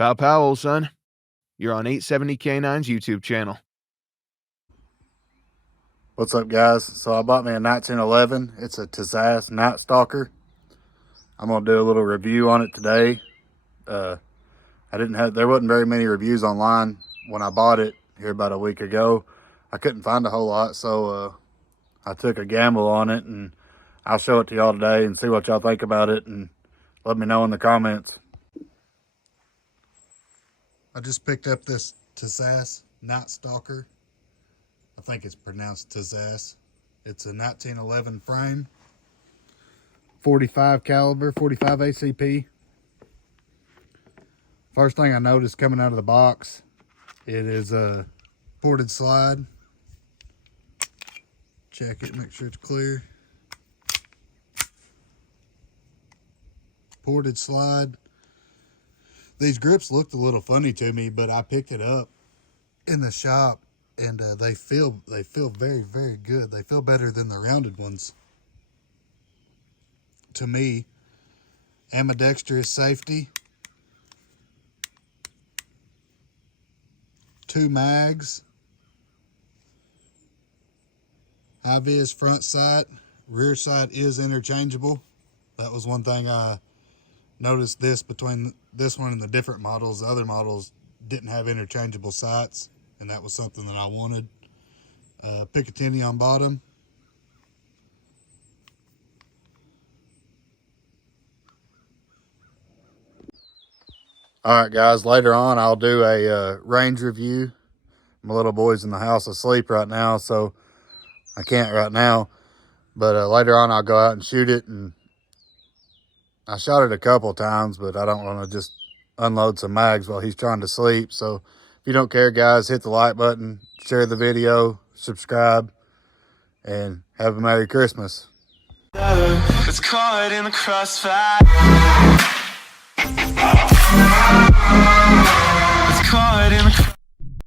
Pow pow, old son. You're on 870K9's YouTube channel. What's up, guys? So I bought me a 1911. It's a Tisas nightstalker. I'm gonna do a little review on it today. There wasn't very many reviews online when I bought it here about a week ago. I couldn't find a whole lot, so I took a gamble on it, and I'll show it to y'all today and see what y'all think about it, and let me know in the comments. I just picked up this Tisas nightstalker. I think it's pronounced Tisas. It's a 1911 frame, 45 caliber, 45 ACP. First thing I noticed coming out of the box, it is a ported slide. Check it, make sure it's clear. Ported slide. These grips looked a little funny to me, but I picked it up in the shop, and they feel very, very good. They feel better than the rounded ones to me. Ambidextrous safety. 2 mags. High vis front sight. Rear sight is interchangeable. That was one thing I noticed between this one and the different models. The other models didn't have interchangeable sights, and that was something that I wanted. Picatinny on bottom. All right, guys, later on I'll do a range review. My little boy's in the house asleep right now, so I can't right now. But later on I'll go out and shoot it. And I shot it a couple times, but I don't want to just unload some mags while he's trying to sleep. So if you don't care, guys, hit the like button, share the video, subscribe, and have a Merry Christmas. It's caught in the crossfire.